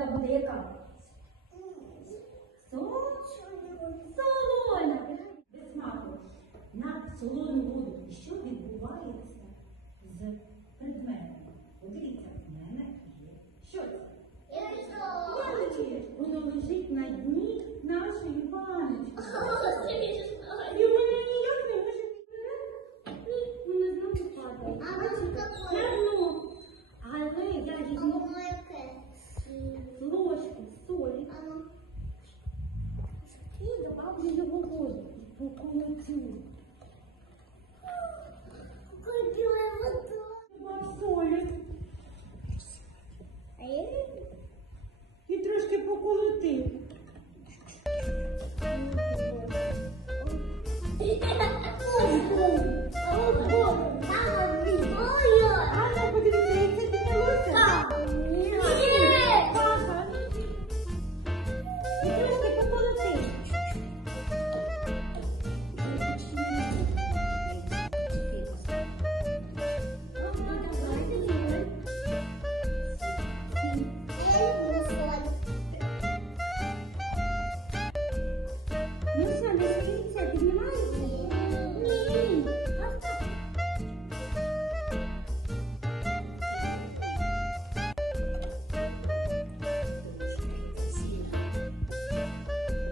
відповідь буде яка? Солоня! Без смаку. На солону воду. Що відбувається з предметом? Подивіться, в мене є щось. Паночки! Воно лежить на дні нашої паночки. Воду. Поколотю.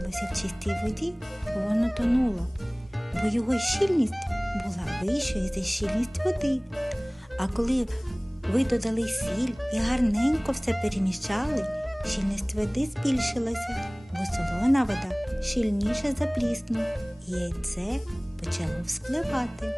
Лося в чистій воді воно тонуло, бо його щільність була вищою за щільність води. А коли ви додали сіль і гарненько все переміщали, щільність води збільшилася, бо солона вода щільніше запліснула, і яйце почало вспливати.